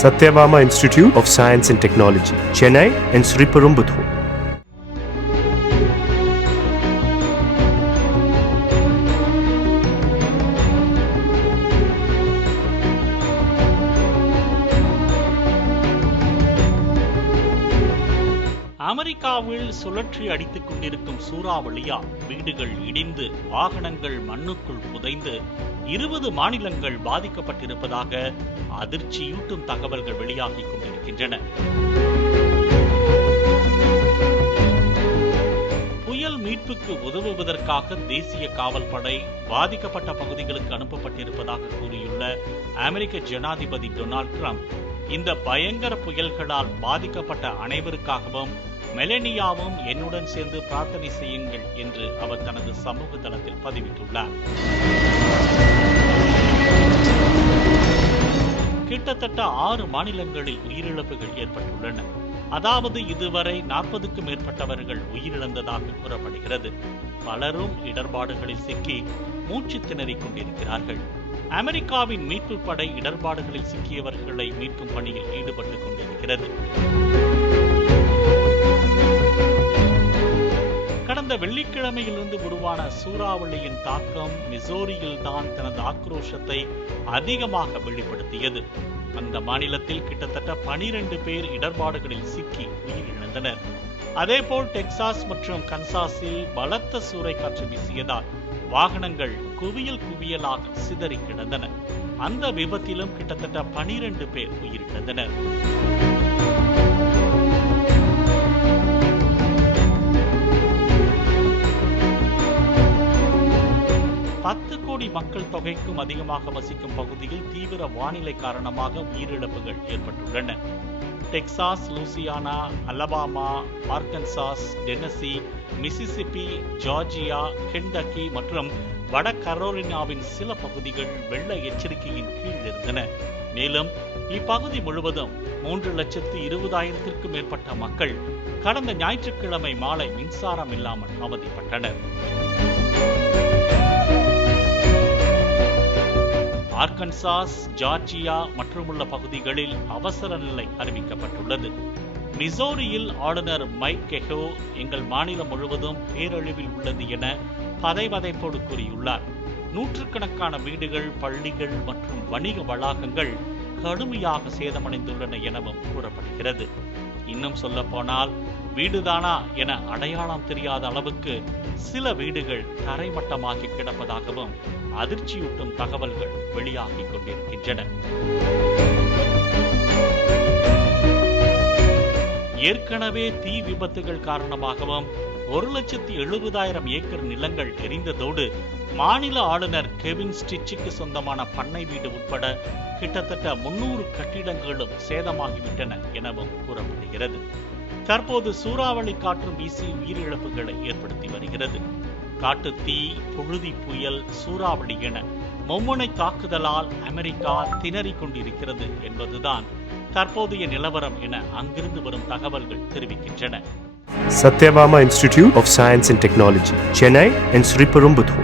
Satyabama Institute of Science and Technology, Chennai and Sriperumbudur. அமெரிக்காவில் சுழற்றி அடித்துக் கொண்டிருக்கும் சூறாவளியால் வீடுகள் இடிந்து வாகனங்கள் மண்ணுக்குள் புதைந்து 20 மாநிலங்கள் பாதிக்கப்பட்டிருப்பதாக அதிர்ச்சியூட்டும் தகவல்கள் வெளியாகிக் கொண்டிருக்கின்றன. புயல் மீட்புக்கு உதவுவதற்காக தேசிய காவல் படை பாதிக்கப்பட்ட பகுதிகளுக்கு அனுப்பப்பட்டிருப்பதாக கூறியுள்ள அமெரிக்க ஜனாதிபதி டொனால்ட் ட்ரம்ப் இந்த பயங்கர புயல்களால் பாதிக்கப்பட்ட அனைவருக்காகவும் மெலனியாவும் என்னுடன் சேர்ந்து பிரார்த்தனை செய்யுங்கள் என்று அவர் தனது சமூக தளத்தில் பதிவிட்டுள்ளார். கிட்டத்தட்ட 6 மாநிலங்களில் உயிரிழப்புகள் ஏற்பட்டுள்ளன. அதாவது இதுவரை 40க்கும் மேற்பட்டவர்கள் உயிரிழந்ததாக கூறப்படுகிறது. பலரும் இடர்பாடுகளில் சிக்கி மூச்சு திணறிக் கொண்டிருக்கிறார்கள். அமெரிக்காவின் மீட்பு படை இடர்பாடுகளில் சிக்கியவர்களை மீட்கும் பணியில் ஈடுபட்டுக் கொண்டிருக்கிறது. கடந்த வெள்ளிக்கிழமையிலிருந்து உருவான சூறாவளியின் தாக்கம் மிசோரியில் தான் தனது ஆக்ரோஷத்தை அதிகமாக வெளிப்படுத்தியது. அந்த மாநிலத்தில் கிட்டத்தட்ட 12 பேர் இடர்பாடுகளில் சிக்கி உயிரிழந்தனர். அதேபோல் டெக்சாஸ் மற்றும் கன்சாஸில் பலத்த சூறைக்காற்று வீசியதால் வாகனங்கள் குவியல் குவியலாக சிதறி கிடந்தன. அந்த விபத்திலும் கிட்டத்தட்ட 12 பேர் உயிரிழந்தனர். பத்து கோடி மக்கள் தொகைக்கும் அதிகமாக வசிக்கும் பகுதியில் தீவிர வானிலை காரணமாக உயிரிழப்புகள் ஏற்பட்டுள்ளன. Texas, Louisiana, Alabama, Arkansas, Tennessee, Mississippi, Georgia, Kentucky மற்றும் வட கரோலினாவின் சில பகுதிகள் வெள்ள எச்சரிக்கையின் கீழ் இருந்தன. மேலும் இப்பகுதி முழுவதும் 3,20,000க்கும் மேற்பட்ட மக்கள் கடந்த ஞாயிற்றுக்கிழமை மாலை மின்சாரம் இல்லாமல் அவதிப்பட்டனர். ஆர்கன்சாஸ், ஜார்ஜியா மற்றும் உள்ள பகுதிகளில் அவசர நிலை அறிவிக்கப்பட்டுள்ளது. மிசோரியில் ஆளுநர் மைக் கெஹோ எங்கள் மாநிலம் முழுவதும் பேரழிவில் உள்ளது என பதைபதைப்போடு கூறியுள்ளார். நூற்றுக்கணக்கான வீடுகள், பள்ளிகள் மற்றும் வணிக வளாகங்கள் கடுமையாக சேதமடைந்துள்ளன எனவும் கூறப்படுகிறது. இன்னும் சொல்ல போனால் வீடுதானா என அடையாளம் தெரியாத அளவுக்கு சில வீடுகள் தரைமட்டமாகி கிடப்பதாகவும் அதிர்ச்சியூட்டும் தகவல்கள் வெளியாகிக் கொண்டிருக்கின்றன. ஏற்கனவே தீ விபத்துகள் காரணமாகவும் 1,70,000 ஏக்கர் நிலங்கள் எரிந்ததோடு மாநில ஆளுநர் கெவின் ஸ்டிச்சுக்கு சொந்தமான பண்ணை வீடு உட்பட கிட்டத்தட்ட 300 கட்டிடங்களும் சேதமாகிவிட்டன எனவும் கூறப்படுகிறது. தற்போது சூறாவளி காற்றும் வீசி உயிரிழப்புகளை ஏற்படுத்தி வருகிறது. காட்டுத்தீ, புழுதி புயல், சூறாவளி என மும்முனை தாக்குதலால் அமெரிக்கா திணறிக் கொண்டிருக்கிறது என்பதுதான் தற்போதைய நிலவரம் என அங்கிருந்து வரும் தகவல்கள் தெரிவிக்கின்றன. Satyabama Institute of Science and Technology, Chennai and Sriperumbudur.